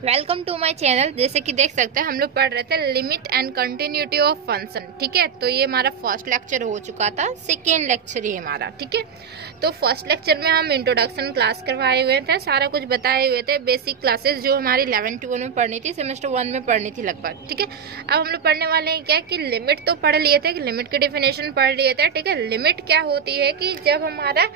Welcome to my channel. जैसे कि देख सकते हैं हम लोग पढ़ रहे थे limit and continuity of function. ठीक है, तो ये हमारा फर्स्ट लेक्चर हो चुका था, सेकेंड लेक्चर ही हमारा। ठीक है, तो फर्स्ट लेक्चर में हम इंट्रोडक्शन क्लास करवाए हुए थे, सारा कुछ बताए हुए थे, बेसिक क्लासेस जो हमारी 11 to 1 में पढ़नी थी, सेमेस्टर 1 में पढ़नी थी लगभग। ठीक है, अब हम लोग पढ़ने वाले हैं क्या कि लिमिट तो पढ़ लिए थे, लिमिट की डेफिनेशन पढ़ लिए थे। ठीक है, लिमिट क्या होती है कि जब हमारा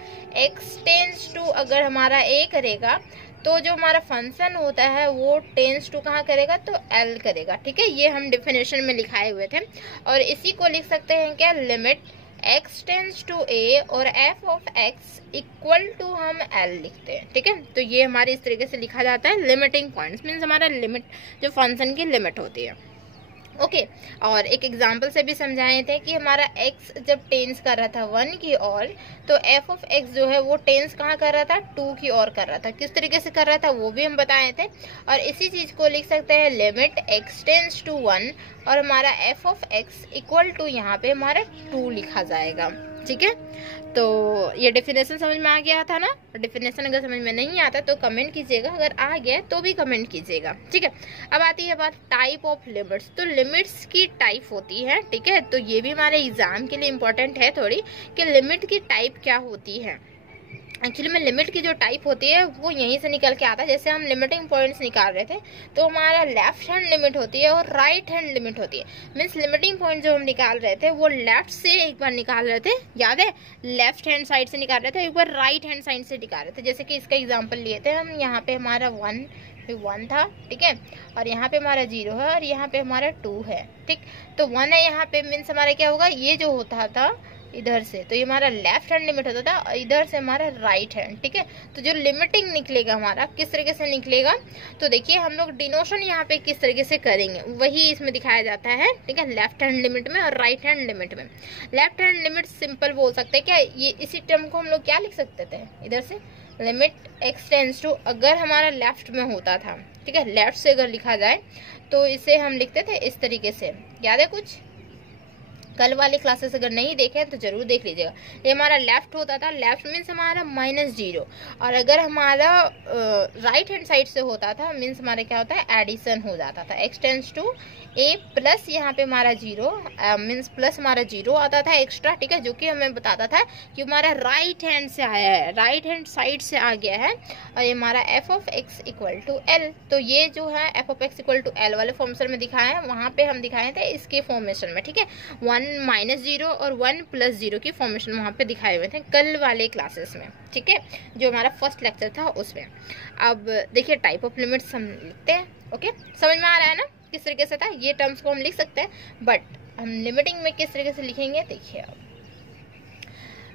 x टेंस टू अगर हमारा a करेगा तो जो हमारा फंक्शन होता है वो टेंस टू कहाँ करेगा तो L करेगा। ठीक है, ये हम डेफिनेशन में लिखाए हुए थे और इसी को लिख सकते हैं क्या, limit x tends to a और f of x equal to हम L लिखते हैं। ठीक है, तो ये हमारे इस तरीके से लिखा जाता है। लिमिटिंग पॉइंट्स मीन्स हमारा लिमिट जो फंक्शन की लिमिट होती है। ओके, और एक एग्जाम्पल से भी समझाए थे कि हमारा x जब टेंस कर रहा था 1 की ओर, तो f ऑफ x जो है वो टेंस कहाँ कर रहा था, 2 की ओर कर रहा था। किस तरीके से कर रहा था वो भी हम बताए थे। और इसी चीज को लिख सकते हैं लिमिट x टेंस टू 1 और हमारा f of x equal to यहाँ पे हमारा 2 लिखा जाएगा। ठीक है, तो ये डेफिनेशन समझ में आ गया था ना। डेफिनेशन अगर समझ में नहीं आता तो कमेंट कीजिएगा, अगर आ गया तो भी कमेंट कीजिएगा। ठीक है, अब आती है बात टाइप ऑफ लिमिट्स। तो लिमिट्स की टाइप होती है। ठीक है, तो ये भी हमारे एग्जाम के लिए इम्पोर्टेंट है थोड़ी कि लिमिट की टाइप क्या होती है। एक्चुअली में लिमिट की जो टाइप होती है वो यहीं से निकल के आता है। जैसे हम लिमिटिंग पॉइंट्स निकाल रहे थे तो हमारा लेफ्ट हैंड लिमिट होती है और राइट हैंड लिमिट होती है। मीन्स लिमिटिंग पॉइंट जो हम निकाल रहे थे वो लेफ्ट से एक बार निकाल रहे थे, याद है, लेफ्ट हैंड साइड से निकाल रहे थे, एक बार राइट हैंड साइड से निकाल रहे थे। जैसे कि इसका एग्जाम्पल लिए थे हम, यहाँ पे हमारा 1 था। ठीक है, और यहाँ पे हमारा 0 है और यहाँ पे हमारा 2 है। ठीक, तो 1 है यहाँ पे, मीन्स हमारा क्या होगा, ये जो होता था इधर से तो ये हमारा लेफ्ट हैंड लिमिट होता था और इधर से हमारा राइट हैंड। ठीक है, तो जो लिमिटिंग निकलेगा हमारा किस तरीके से निकलेगा, तो देखिए हम लोग डिनोशन यहाँ पे किस तरीके से करेंगे वही इसमें दिखाया जाता है। ठीक है, लेफ्ट हैंड लिमिट में और राइट हैंड लिमिट में। लेफ्ट हैंड लिमिट सिंपल बोल सकते हैं क्या, ये इसी टर्म को हम लोग क्या लिख सकते थे, इधर से लिमिट x टेंस टू अगर हमारा लेफ्ट में होता था, ठीक है, लेफ्ट से अगर लिखा जाए तो इसे हम लिखते थे इस तरीके से। याद है कुछ, कल वाली क्लासेस अगर नहीं देखे तो जरूर देख लीजिएगा। ये हमारा लेफ्ट होता था, लेफ्ट मीन्स हमारा -0, और अगर हमारा राइट हैंड साइड से होता था मीन्स हमारा क्या होता है, एडिशन हो जाता था। x tends to a plus यहाँ पे हमारा 0 मीन्स प्लस हमारा 0 आता था एक्स्ट्रा। ठीक है, जो कि हमें बताता था कि हमारा राइट हैंड से आया है, राइट हैंड साइड से आ गया है, और ये हमारा f of x equal to L। तो ये जो है f of x equal to L वाले फॉर्मेशन में दिखाया है, वहाँ पे हम दिखाए थे इसके फॉर्मेशन में। ठीक है, 1 -0 और 1 + 0 की फॉर्मेशन वहाँ पे दिखाए हुए थे कल वाले क्लासेस में। ठीक है, जो हमारा फर्स्ट लेक्चर था उसमें। अब देखिए टाइप ऑफ लिमिट्स हम लिखते हैं। ओके, समझ में आ रहा है ना किस तरीके से था, ये टर्म्स को हम लिख सकते हैं, बट हम लिमिटिंग में किस तरीके से लिखेंगे देखिए। अब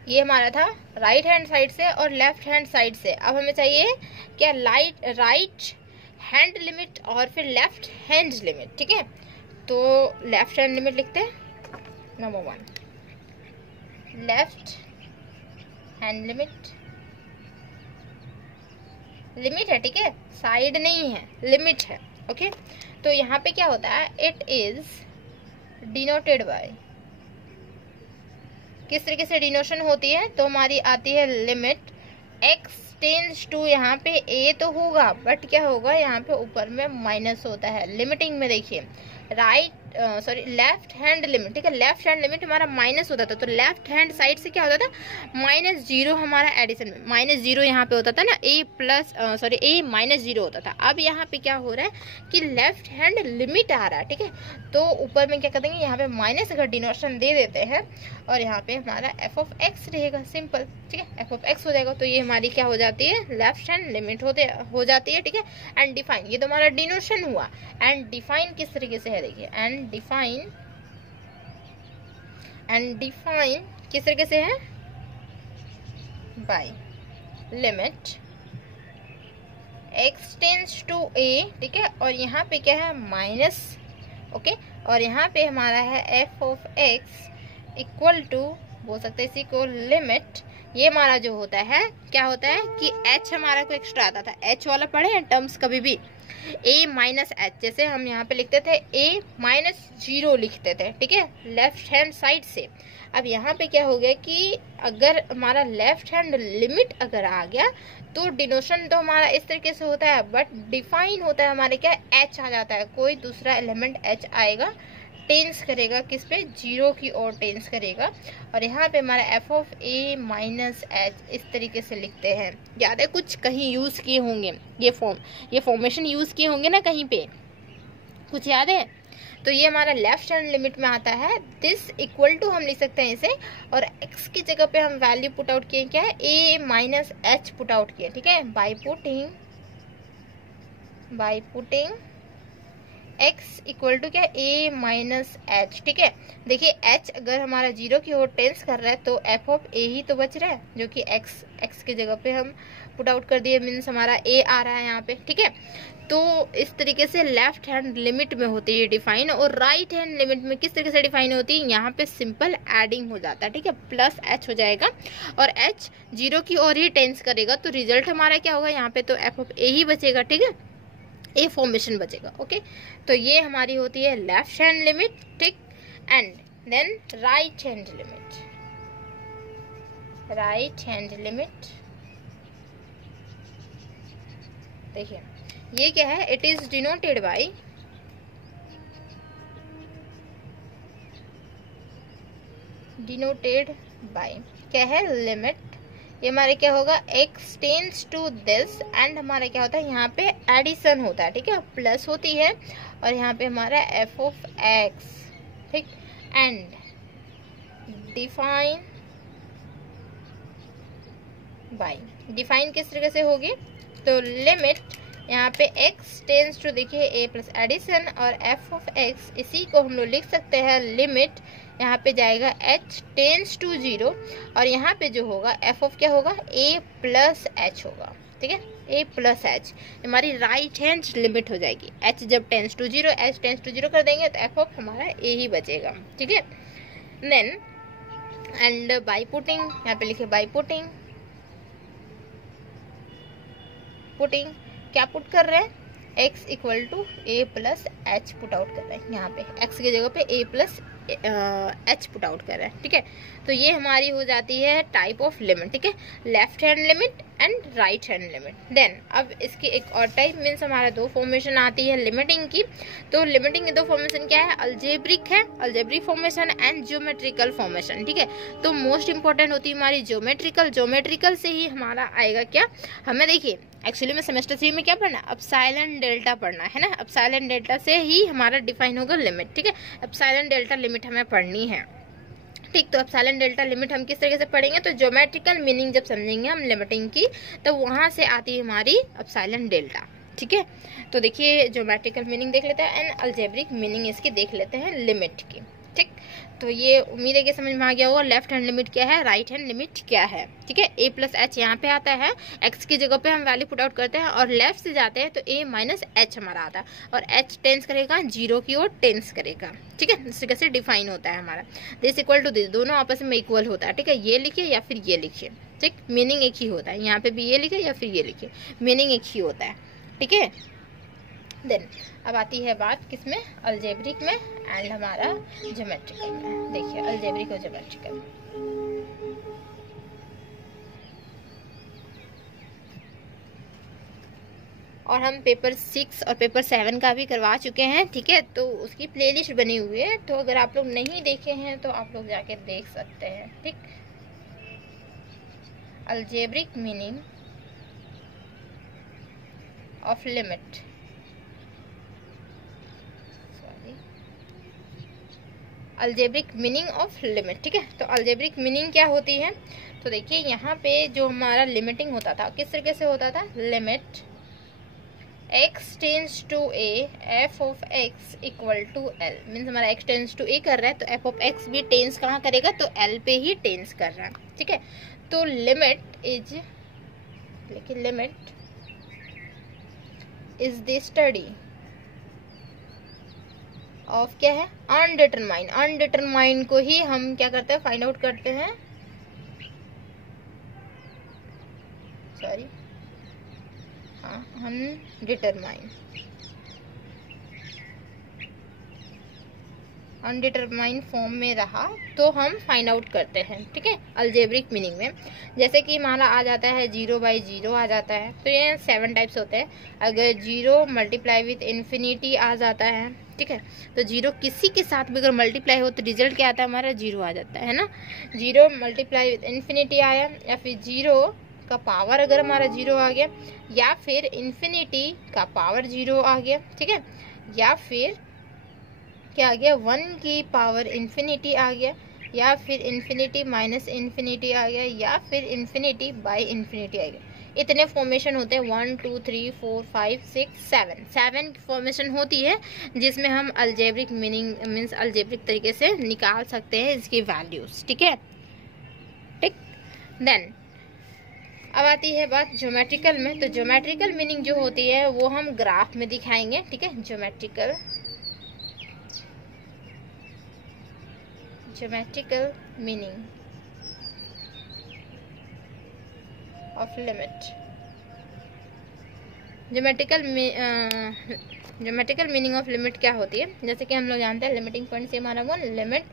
ये हमारा था राइट हैंड साइड से और लेफ्ट हैंड साइड से। अब हमें चाहिए क्या, राइट हैंड लिमिट और फिर लेफ्ट हैंड लिमिट। ठीक है, तो लेफ्ट हैंड लिमिट लिखते हैं। Number 1 left hand limit, limit है। ठीक है, साइड नहीं है, लिमिट है। ओके, तो यहाँ पे क्या होता है, इट इज डिनोटेड बाय, किस तरीके से डिनोशन होती है, तो हमारी आती है लिमिट x टेंस टू, यहाँ पे a तो होगा बट क्या होगा, यहाँ पे ऊपर में माइनस होता है। लिमिटिंग में देखिए लेफ्ट हैंड लिमिट। ठीक है, लेफ्ट हैंड लिमिट हमारा माइनस होता था, तो लेफ्ट हैंड साइड से क्या होता था, -0 हमारा एडिशन में, -0 यहाँ पे होता था ना, a -0 होता था। अब यहाँ पे क्या हो रहा है कि लेफ्ट हैंड लिमिट आ रहा है। ठीक है, तो ऊपर में क्या कर देंगे, यहाँ पे माइनस अगर डिनोशन दे देते हैं और यहाँ पे हमारा f ऑफ x रहेगा, सिंपल। ठीक है, f ऑफ x हो जाएगा, तो ये हमारी क्या हो जाती है, लेफ्ट हैंड लिमिट हो जाती है। ठीक है, एंड डिफाइन, ये तो हमारा डिनोशन हुआ। एंड डिफाइन किस तरीके से है देखिए, एंड डिफाइन किस तरीके से है, by limit x tends to a। ठीक है, और यहाँ पे क्या है, माइनस। ओके, और यहाँ पे हमारा है f of x equal to, बोल सकते हैं इसी को, लिमिट ये हमारा जो होता है क्या होता है कि h हमारा को एक्स्ट्रा आता था, h वाला पढ़े हैं टर्म्स कभी भी, a माइनस एच, जैसे हम यहाँ पे लिखते थे a माइनस 0 लिखते थे, ठीक है, लेफ्ट हैंड साइड से। अब यहाँ पे क्या हो गया कि अगर हमारा लेफ्ट हैंड लिमिट अगर आ गया तो डिनोशन तो हमारा इस तरीके से होता है, बट डिफाइन होता है हमारे क्या, h आ जाता है, कोई दूसरा एलिमेंट h आएगा, टेंस करेगा किस पे, 0 की ओर टेंस करेगा। और यहाँ पे हमारा F of A minus H इस तरीके से लिखते हैं। याद है कुछ कहीं यूज किए होंगे ये फॉर्मेशन यूज किए होंगे ना कहीं पे, कुछ याद है? तो ये हमारा लेफ्ट हैंड लिमिट में आता है। दिस इक्वल टू हम लिख सकते हैं इसे, और x की जगह पे हम वैल्यू पुट आउट किए क्या है, a minus H put out किए, ठीक है, by putting x equal to क्या, a माइनस एच, ठीक है। देखिए h अगर हमारा 0 की ओर टेंस कर रहा है तो f ऑफ a ही तो बच रहा है, जो कि x की जगह पे हम पुट आउट कर दिए, मीन्स हमारा a आ रहा है यहाँ पे, ठीक है। तो इस तरीके से लेफ्ट हैंड लिमिट में होती है डिफाइन, और राइट हैंड लिमिट में किस तरीके से डिफाइन होती है, यहाँ पे सिंपल एडिंग हो जाता है, ठीक है, प्लस h हो जाएगा और h 0 की ओर ही टेंस करेगा, तो रिजल्ट हमारा क्या होगा, यहाँ पे तो f ऑफ a ही बचेगा, ठीक है, ए फॉर्मेशन बचेगा। ओके, तो ये हमारी होती है लेफ्ट हैंड लिमिट, ठीक, and then right hand limit, देखिए ये क्या है, इट इज डिनोटेड बाय क्या है, लिमिट। ये हमारे क्या होगा, x tends to this, and हमारा क्या होता है यहाँ पे एडिशन होता है, ठीक है, प्लस होती है, और यहाँ पे हमारा f ऑफ x, ठीक, एंड डिफाइन किस तरीके से होगी, तो लिमिट यहाँ पे x टेंस टू, देखिए a प्लस एडिशन और f ऑफ x, इसी को हम लोग लिख सकते हैं लिमिट, यहाँ पे जाएगा h टेंस टू 0, और यहाँ पे जो होगा f ऑफ क्या होगा, a प्लस h होगा, ठीक है, a प्लस h हमारी राइट हैंड लिमिट हो जाएगी। h जब tends to 0, h tends to 0 कर देंगे तो f ऑफ हमारा a ही बचेगा, ठीक है। देन एंड बाई पुटिंग, यहाँ पे लिखे बाई पुटिंग क्या पुट कर रहे हैं, x equal to a plus H put out कर रहे हैं, यहाँ पे x की जगह पे a plus H put out कर रहे हैं, ठीक है। तो ये हमारी हो जाती है टाइप ऑफ लिमिट, ठीक है, left hand limit and right hand limit. Then अब इसकी एक और टाइप, मीन्स हमारा 2 फॉर्मेशन आती है लिमिटिंग की। तो लिमिटिंग की 2 फॉर्मेशन क्या है, algebraic formation and geometrical formation, ठीक है। तो मोस्ट इंपॉर्टेंट होती है हमारी ज्योमेट्रिकल से ही हमारा आएगा क्या, हमें देखिए एक्चुअली में सेमेस्टर 3 में क्या पढ़ना है, एप्सिलॉन डेल्टा पढ़ना है ना, एप्सिलॉन डेल्टा से ही हमारा डिफाइन होगा लिमिट, ठीक है, एप्सिलॉन डेल्टा लिमिट हमें पढ़नी है, ठीक। तो एप्सिलॉन डेल्टा लिमिट हम किस तरीके से पढ़ेंगे, तो ज्योमेट्रिकल मीनिंग जब समझेंगे हम लिमिटिंग की, तो वहां से आती है हमारी एप्सिलॉन डेल्टा, ठीक है। तो देखिए ज्योमेट्रिकल मीनिंग देख लेते हैं एंड अलजेब्रिक मीनिंग इसकी देख लेते हैं लिमिट की, ठीक। तो ये उम्मीद है कि समझ में आ गया होगा लेफ्ट हैंड लिमिट क्या है, राइट हैंड लिमिट क्या है, ठीक है। a प्लस एच यहाँ पे आता है, x की जगह पे हम वैल्यू पुट आउट करते हैं और लेफ्ट से जाते हैं तो a माइनस एच हमारा आता है, और h टेंस करेगा 0 की ओर टेंस करेगा, ठीक है। इस तरीके से डिफाइन होता है हमारा, दिस इक्वल टू दिस, दोनों आपस में इक्वल होता है, ठीक है। ये लिखिए या फिर ये लिखिए, ठीक, मीनिंग एक ही होता है, यहाँ पे भी ये लिखिए या फिर ये लिखिए, मीनिंग एक ही होता है, ठीक है। देन अब आती है बात किसमें, अलजेब्रिक में एंड हमारा ज्योमेट्रिकल में। देखिए अलजेब्रिक और ज्योमेट्रिकल, और हम पेपर 6 और पेपर 7 का भी करवा चुके हैं, ठीक है। तो उसकी प्लेलिस्ट बनी हुई है, तो अगर आप लोग नहीं देखे हैं तो आप लोग जाके देख सकते हैं, ठीक। Algebraic meaning of limit, algebraic meaning of limit, ठीक है। तो अलजेब्रिक मीनिंग क्या होती है, तो देखिए यहाँ पे जो हमारा लिमिटिंग होता था किस तरीके से होता था, limit x tends to a f of x equal to l, means हमारा x टेंस टू a कर रहा है तो f ऑफ x भी टेंस कहाँ करेगा, तो l पे ही टेंस कर रहा है, ठीक है। तो लिमिट इज, लेकिन limit is the study of क्या है, अनडिटरमाइन को ही हम क्या करते हैं, फाइंड आउट करते हैं अनडिटरमाइन फॉर्म में रहा तो हम फाइंड आउट करते हैं, ठीक है, अलजेब्रिक मीनिंग में। जैसे कि हमारा आ जाता है 0/0 आ जाता है, तो ये 7 टाइप्स होते हैं। अगर 0 मल्टीप्लाई विथ इन्फिनिटी आ जाता है, ठीक है, तो 0 किसी के साथ भी अगर मल्टीप्लाई हो तो रिजल्ट क्या आता है हमारा 0 आ जाता है ना। 0 मल्टीप्लाई विथ इन्फिनिटी आया, या फिर 0 का पावर अगर हमारा 0 आ गया, या फिर इन्फिनिटी का पावर 0 आ गया, ठीक है, या फिर क्या आ गया 1 की पावर इन्फिनिटी आ गया, या फिर इन्फिनिटी माइनस इन्फिनिटी आ गया, या फिर इन्फिनिटी बाय इन्फिनिटी आ गया। इतने फॉर्मेशन होते हैं 1 2 3 4 5 6 7 फॉर्मेशन होती है, जिसमें हम अलजेब्रिक मीनिंग मीन्स अलजेब्रिक तरीके से निकाल सकते हैं इसकी वैल्यूज, ठीक है, ठीक। देन अब आती है बात ज्योमेट्रिकल में। तो ज्योमेट्रिकल मीनिंग जो होती है वो हम ग्राफ में दिखाएंगे, ठीक है। Geometrical meaning of limit. Geometrical meaning of limit क्या होती है, जैसे कि हम लोग जानते हैं लिमिटिंग पॉइंट से हमारा वो limit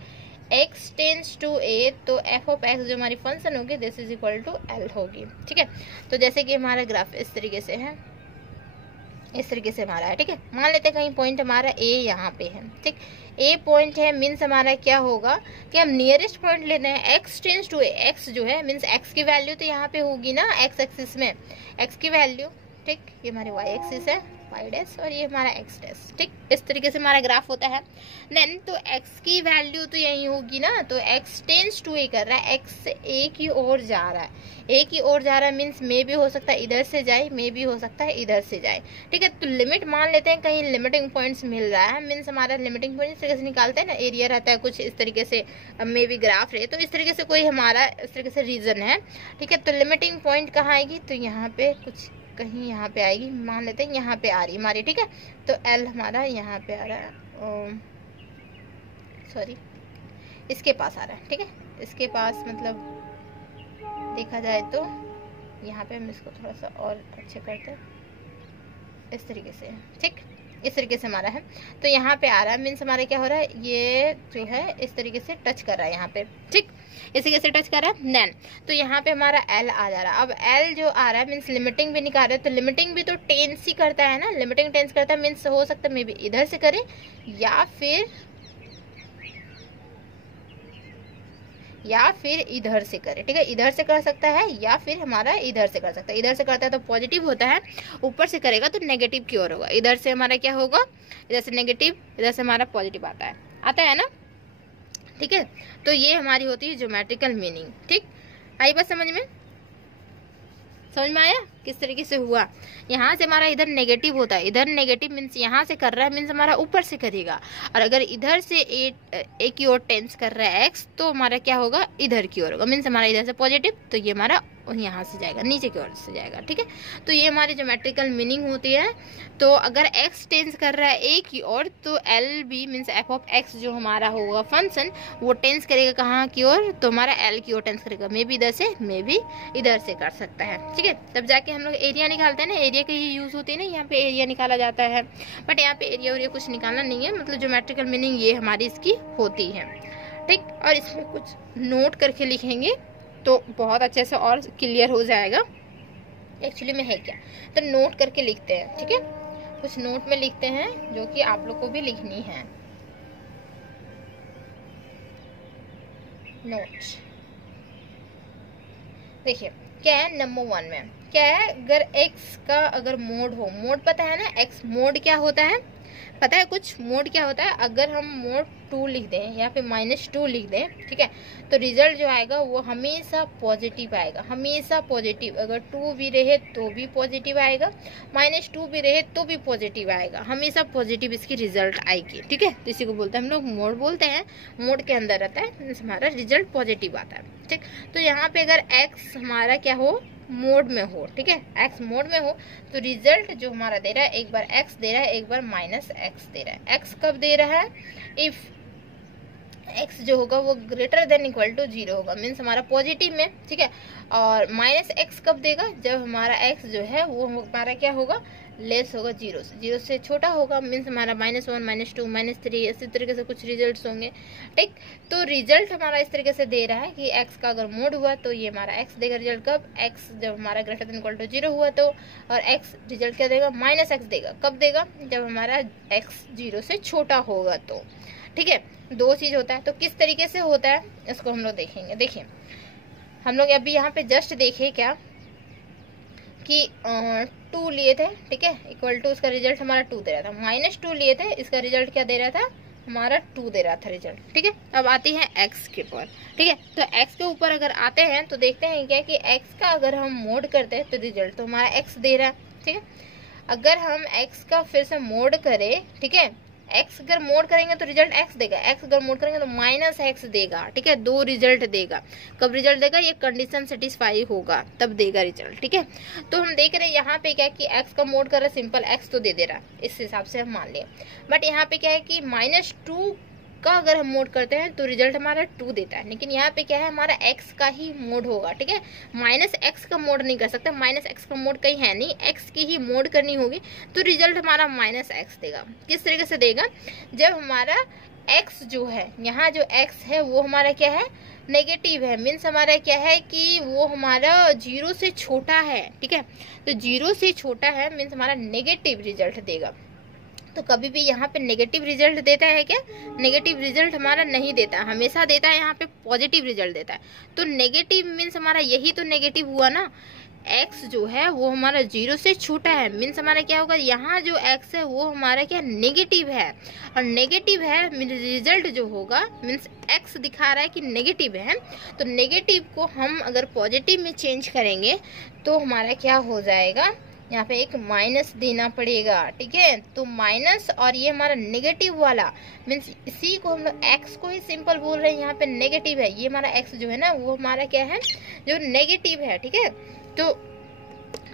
x tends to a, तो f ऑफ x जो हमारी फंक्शन होगी this is equal to l होगी, ठीक है। तो जैसे कि हमारा ग्राफ इस तरीके से है, इस तरीके से हमारा है, ठीक है। मान लेते हैं कहीं पॉइंट हमारा a यहाँ पे है, ठीक। a पॉइंट है मीन्स हमारा क्या होगा कि हम नियरेस्ट पॉइंट लेते हैं x tends to a। x जो है मीन्स x की वैल्यू तो यहाँ पे होगी ना x एक्सिस में, x की वैल्यू, ठीक। ये हमारी y एक्सिस है y डैश और ये हमारा x डैश, ठीक। इस तरीके से हमारा ग्राफ होता है। देन तो x की वैल्यू तो यही होगी ना, तो x टेंस टू a कर रहा है, x a की ओर जा रहा है, a की ओर जा रहा है मीन्स मे भी हो सकता है इधर से जाए, मे भी हो सकता है इधर से जाए, ठीक है। तो लिमिट मान लेते हैं कहीं लिमिटिंग पॉइंट्स मिल रहा है मीन्स हमारा लिमिटिंग पॉइंट इस तरीके से निकालते हैं ना, एरिया रहता है कुछ इस तरीके से, मे भी ग्राफ रहे, तो इस तरीके से कोई हमारा इस तरीके से रीजन है, ठीक है। तो लिमिटिंग पॉइंट कहाँ आएगी, तो यहाँ पे कुछ कहीं यहाँ पे आएगी, मान लेते हैं यहाँ पे आ रही हमारी, ठीक है। तो L हमारा यहाँ पे आ रहा है, सॉरी इसके पास आ रहा है, ठीक है। इसके पास मतलब देखा जाए तो यहाँ पे हम इसको थोड़ा सा और अच्छे करते हैं, इस तरीके से, ठीक, इस तरीके से हमारा है। तो यहाँ पे आ रहा है मीन्स हमारा क्या हो रहा है, ये जो है इस तरीके से टच कर रहा है यहाँ पे, ठीक, इस तरीके से टच कर रहा है। देन तो यहाँ पे हमारा L आ जा रहा है। अब L जो आ रहा है मीन्स लिमिटिंग भी निकाल रहे हैं, तो लिमिटिंग भी तो टेंस ही करता है ना, लिमिटिंग टेंस करता है मीन्स हो सकता है मे बी इधर से करे या फिर इधर से करे, ठीक है। इधर से कर सकता है या फिर हमारा इधर से कर सकता है। इधर से करता है तो पॉजिटिव होता है, ऊपर से करेगा तो नेगेटिव की ओर होगा। इधर से हमारा क्या होगा, इधर से नेगेटिव, इधर से हमारा पॉजिटिव आता है ना, ठीक है। तो ये हमारी होती है ज्योमेट्रिकल मीनिंग, ठीक। आई बात समझ में आया किस तरीके से हुआ। यहाँ से हमारा इधर नेगेटिव होता है, इधर नेगेटिव मीन्स यहाँ से कर रहा है मीन्स हमारा ऊपर से करेगा, और अगर इधर से ए की ओर टेंस कर रहा है x, तो हमारा क्या होगा इधर की ओर होगा मीन्स हमारा इधर से पॉजिटिव, तो ये हमारा यहाँ से जाएगा, नीचे की ओर से जाएगा, ठीक है। तो ये हमारी ज्योमेट्रिकल मीनिंग होती है। तो अगर x टेंस कर रहा है a की ओर, तो L भी मीन्स f ऑफ x जो हमारा होगा फंक्शन, वो टेंस करेगा कहाँ की ओर, तो हमारा L की ओर टेंस करेगा, मे भी इधर से मे भी इधर से कर सकता है, ठीक है। तब जाके हम लोग एरिया निकालते हैं ना, एरिया की ही यूज होती है ना, यहाँ पे एरिया निकाला जाता है, बट यहाँ पे एरिया और कुछ निकालना नहीं है, मतलब ज्योमेट्रिकल मीनिंग ये हमारी इसकी होती है, ठीक। और इसमें कुछ नोट करके लिखेंगे तो बहुत अच्छे से और क्लियर हो जाएगा एक्चुअली में है क्या। तो नोट करके लिखते हैं, ठीक है, कुछ नोट में लिखते हैं जो कि आप लोग को भी लिखनी है। नोट देखिए क्या है, नंबर 1 में क्या है, अगर x का अगर मोड हो, मोड पता है ना, x मोड क्या होता है पता है कुछ, मोड क्या होता है, अगर हम मोड 2 लिख दें या फिर -2 लिख दें, ठीक है, तो रिजल्ट जो आएगा वो हमेशा पॉजिटिव आएगा, हमेशा पॉजिटिव। अगर 2 भी रहे तो भी पॉजिटिव आएगा, -2 भी रहे तो भी पॉजिटिव आएगा, हमेशा पॉजिटिव इसकी रिजल्ट आएगी, ठीक है। तो इसी को बोलते हैं हम लोग मोड बोलते हैं, मोड के अंदर रहता है हमारा रिजल्ट पॉजिटिव आता है, ठीक। तो यहाँ पे अगर x हमारा क्या हो, मोड में हो, ठीक है, x मोड में हो, तो रिजल्ट जो हमारा दे रहा है, एक बार x दे रहा है, एक बार -x दे रहा है। x कब दे रहा है, x जो होगा वो ग्रेटर देन इक्वल टू 0 होगा, मीन्स हमारा पॉजिटिव में, ठीक है। और माइनस x कब देगा, जब हमारा x जो है वो हमारा क्या होगा, लेस होगा 0 से, 0 से छोटा होगा, मीन्स हमारा -1 -2 -3 इसी तरीके से कुछ रिजल्ट्स होंगे, ठीक। तो रिजल्ट हमारा इस तरीके से दे रहा है कि x का अगर मोड हुआ तो ये हमारा x देगा रिजल्ट कब, x जब हमारा ग्रेटर देन इक्वल टू 0 हुआ तो, और x रिजल्ट क्या देगा, -x देगा, कब देगा, जब हमारा x 0 से छोटा होगा तो, ठीक है। दो चीज होता है, तो किस तरीके से होता है इसको हम लोग देखेंगे। देखिए हम लोग अभी यहाँ पे जस्ट देखे क्या कि 2 लिए थे, ठीक है, इक्वल टू इसका रिजल्ट हमारा 2 दे रहा था, -2 लिए थे, इसका रिजल्ट क्या दे रहा था, हमारा 2 दे रहा था रिजल्ट, ठीक है। अब आती है x के ऊपर, ठीक है। तो x के ऊपर अगर आते हैं तो देखते हैं क्या कि x का अगर हम मोड करते हैं तो रिजल्ट तो हमारा x दे रहा है, ठीक है। अगर हम x का फिर से मोड करें, ठीक है, x अगर मोड करेंगे तो रिजल्ट x देगा, x अगर मोड करेंगे तो -x देगा, ठीक है। 2 रिजल्ट देगा, कब रिजल्ट देगा, ये कंडीशन सेटिस्फाई होगा तब देगा रिजल्ट, ठीक है। तो हम देख रहे हैं यहाँ पे क्या कि x का मोड कर रहा है, सिंपल x तो दे दे रहा है, इस हिसाब से हम मान लिए। बट यहाँ पे क्या है कि -2 का अगर हम मोड करते हैं तो रिजल्ट हमारा 2 देता है, लेकिन यहाँ पे क्या है, हमारा x का ही मोड होगा, ठीक है। -x का मोड नहीं कर सकते, -x का मोड कहीं है नहीं, x की ही मोड करनी होगी, तो रिजल्ट हमारा -x देगा। किस तरीके से देगा, जब हमारा x जो है, यहाँ जो x है वो हमारा क्या है, नेगेटिव है, मीन्स हमारा क्या है कि वो हमारा 0 से छोटा है, ठीक है। तो 0 से छोटा है मीन्स हमारा नेगेटिव रिजल्ट देगा। तो कभी भी यहाँ पे नेगेटिव रिजल्ट देता है क्या, नेगेटिव रिजल्ट हमारा नहीं देता, हमेशा देता है यहाँ पे पॉजिटिव रिजल्ट देता है। तो नेगेटिव मीन्स हमारा यही तो नेगेटिव हुआ ना, x जो है वो हमारा 0 से छोटा है, मीन्स हमारा क्या होगा, यहाँ जो x है वो हमारा क्या नेगेटिव है, और नेगेटिव है रिजल्ट जो होगा, मीन्स x दिखा रहा है कि नेगेटिव है, तो नेगेटिव को हम अगर पॉजिटिव में चेंज करेंगे तो हमारा क्या हो जाएगा, यहाँ पे एक माइनस देना पड़ेगा, ठीक है। तो माइनस, और ये हमारा नेगेटिव वाला मीन्स इसी को हम लोग x को ही सिंपल बोल रहे हैं, यहाँ पे नेगेटिव है, ये हमारा x जो है ना वो हमारा क्या है, जो नेगेटिव है, ठीक है। तो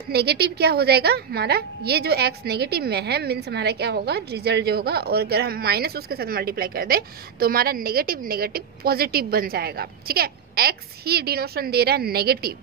नेगेटिव क्या हो जाएगा हमारा, ये जो x नेगेटिव में है मीन्स हमारा क्या होगा, रिजल्ट जो होगा, और अगर हम माइनस उसके साथ मल्टीप्लाई कर दे तो हमारा नेगेटिव नेगेटिव पॉजिटिव बन जाएगा, ठीक है। x ही डिनोशन दे रहा है नेगेटिव,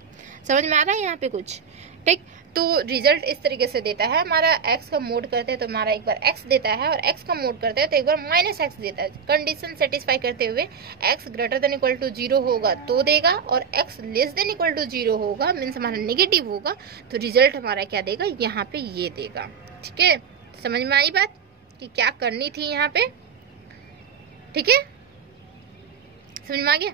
समझ में आ रहा है यहाँ पे कुछ, ठीक। तो रिजल्ट इस तरीके से देता है, हमारा x का मोड करते हैं तो हमारा एक बार x देता है, और x का मोड करते हैं तो एक बार -x देता है। कंडीशन सेटिस्फाई करते हुए x greater than equal to 0 होगा तो देगा, और x less than equal to 0 होगा मीन्स हमारा नेगेटिव होगा, तो रिजल्ट हमारा क्या देगा, यहाँ पे ये देगा, ठीक है। समझ में आई बात कि क्या करनी थी यहाँ पे, ठीक है, समझ में आ गया,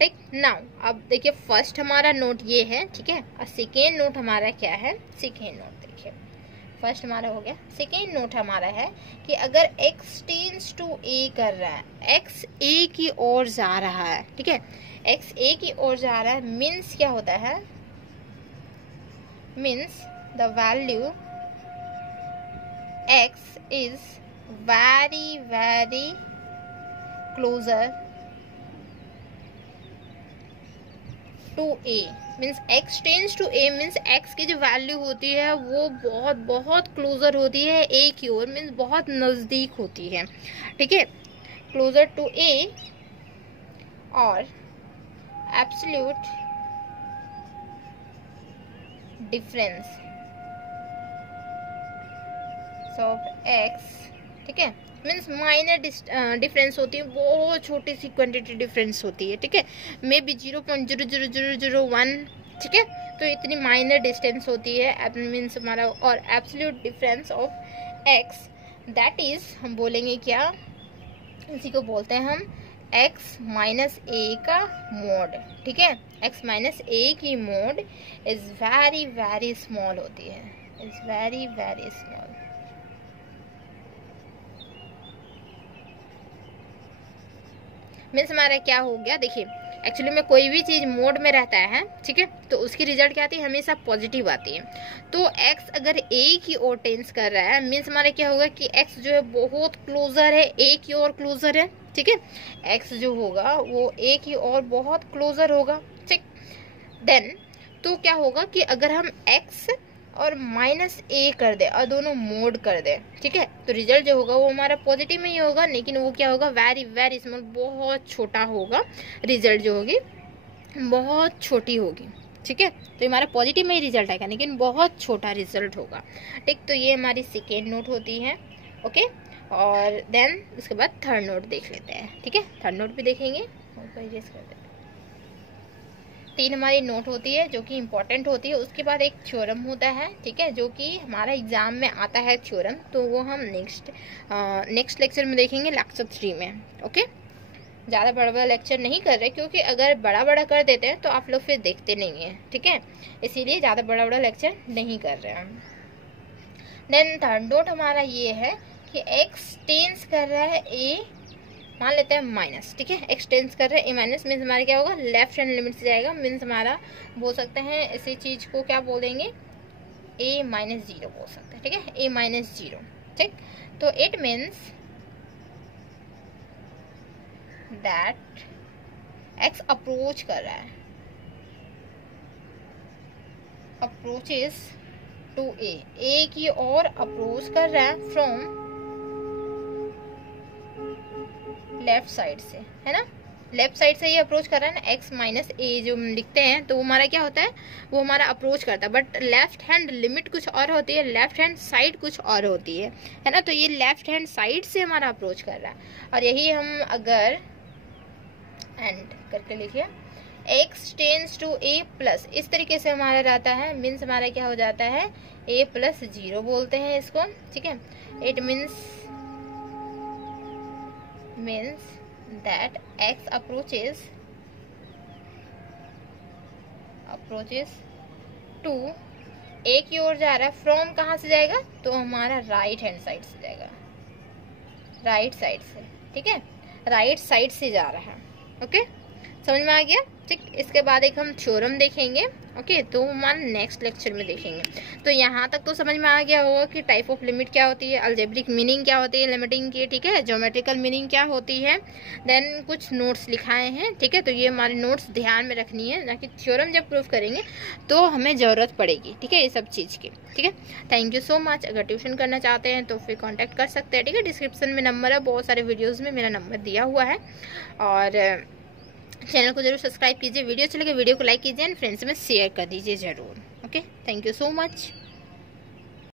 ठीक। नाउ अब देखिए फर्स्ट हमारा नोट ये है, ठीक है, और सेकेंड नोट हमारा क्या है, सेकेंड नोट देखिए, फर्स्ट हमारा हो गया, सेकेंड नोट हमारा है कि अगर x टेंड्स टू a कर रहा है, x a की ओर जा रहा है, ठीक है, x a की ओर जा रहा है, मीन्स क्या होता है, means the value x is very very closer to a, means x tends to a means x की जो वैल्यू होती है वो बहुत बहुत क्लोजर होती है a की ओर, मीन्स बहुत नज़दीक होती है, ठीक है, क्लोजर टू a, और एब्सोल्यूट डिफरेंस ऑफ x, ठीक है, मीन्स माइनर डिफरेंस होती है, बहुत छोटी सी क्वांटिटी डिफरेंस होती है, ठीक है, मे बी 0.00001, ठीक है। तो इतनी माइनर डिस्टेंस होती है मीन्स हमारा, और absolute difference of x, that is हम बोलेंगे क्या, इसी को बोलते हैं हम x माइनस a का मोड, ठीक है। x माइनस a की mode is very very small होती है, is very very small. Means हमारा क्या हो गया, देखिए एक्चुअली में कोई भी चीज मोड में रहता है, ठीक है, तो उसकी रिजल्ट क्या आती है, हमेशा पॉजिटिव आती है। तो x अगर a की ओर टेंस कर रहा है मीन्स हमारा क्या होगा कि x जो है बहुत क्लोजर है, a की ओर क्लोजर है, ठीक है, x जो होगा वो a की ओर बहुत क्लोजर होगा, ठीक। देन तो क्या होगा कि अगर हम x और -a कर दे और दोनों मोड कर दे, ठीक है, तो रिजल्ट जो होगा वो हमारा पॉजिटिव में ही होगा, लेकिन वो क्या होगा, वेरी वेरी स्मॉल, बहुत छोटा होगा। रिजल्ट जो होगी बहुत छोटी होगी, ठीक है, तो ये हमारा पॉजिटिव में ही रिजल्ट आएगा, लेकिन बहुत छोटा रिजल्ट होगा, ठीक। तो ये हमारी सेकेंड नोट होती है, ओके। और देन उसके बाद थर्ड नोट देख लेते हैं, ठीक है, थर्ड नोट भी देखेंगे। तीन हमारी नोट होती है जो कि इम्पोर्टेंट होती है। उसके बाद एक थ्योरम होता है, ठीक है, जो कि हमारा एग्जाम में आता है थ्योरम, तो वो हम नेक्स्ट लेक्चर में देखेंगे, लेक्चर 3 में, ओके। ज़्यादा बड़ा बड़ा लेक्चर नहीं कर रहे, क्योंकि अगर बड़ा बड़ा कर देते हैं तो आप लोग फिर देखते नहीं हैं, ठीक है, इसीलिए ज़्यादा बड़ा बड़ा लेक्चर नहीं कर रहे हैं। देन थर्ड नोट हमारा ये है कि एक्स टेंस कर रहा है ए, मान लेते हैं माइनस, ठीक है, एक्सटेंस कर रहे हैं ए माइनस, मीन्स हमारा क्या होगा, लेफ्ट हैंड लिमिट से जाएगा, मीन्स हमारा बोल सकते हैं इसी चीज़ को क्या बोलेंगे, a - 0 बोल सकते हैं, ठीक है, a - 0, ठीक। तो it means that x approach कर रहा है, अप्रोचेस टू a की ओर अप्रोच कर रहा है फ्रॉम लेफ्ट साइड से, है ना, लेफ्ट साइड से ये अप्रोच कर रहा है ना, x - a जो हम लिखते हैं तो वो हमारा क्या होता है, वो हमारा अप्रोच करता है, बट लेफ्ट हैंड लिमिट कुछ और होती है, लेफ्ट हैंड साइड कुछ और होती है ना, तो ये लेफ्ट हैंड साइड से हमारा अप्रोच कर रहा है। और यही हम अगर एंड करके लिखिए, x tends to a plus, इस तरीके से हमारा रहता है, मीन्स हमारा क्या हो जाता है, a + 0 बोलते हैं इसको, ठीक है। It means that x approaches to a की ओर जा रहा है, फ्रॉम कहाँ से जाएगा, तो हमारा राइट हैंड साइड से जाएगा, राइट साइड से, ठीक है, राइट साइड से जा रहा है, ओके, समझ में आ गया, ठीक। इसके बाद एक हम थ्योरम देखेंगे, ओके, तो हमारे नेक्स्ट लेक्चर में देखेंगे। तो यहाँ तक तो समझ में आ गया होगा कि टाइप ऑफ लिमिट क्या होती है, अलजेब्रिक मीनिंग क्या होती है लिमिटिंग की, ठीक है, ज्योमेट्रिकल मीनिंग क्या होती है, देन कुछ नोट्स लिखाए हैं, ठीक है, तो ये हमारे नोट्स ध्यान में रखनी है, ना कि थ्योरम जब प्रूव करेंगे तो हमें ज़रूरत पड़ेगी, ठीक है, ये सब चीज़ की, ठीक है। Thank you so much. अगर ट्यूशन करना चाहते हैं तो फिर कॉन्टैक्ट कर सकते हैं, ठीक है, डिस्क्रिप्शन में नंबर है, बहुत सारे वीडियोज़ में मेरा नंबर दिया हुआ है। और चैनल को जरूर सब्सक्राइब कीजिए, वीडियो अच्छी लगे वीडियो को लाइक कीजिए एंड फ्रेंड्स में शेयर कर दीजिए ज़रूर, okay. Thank you so much.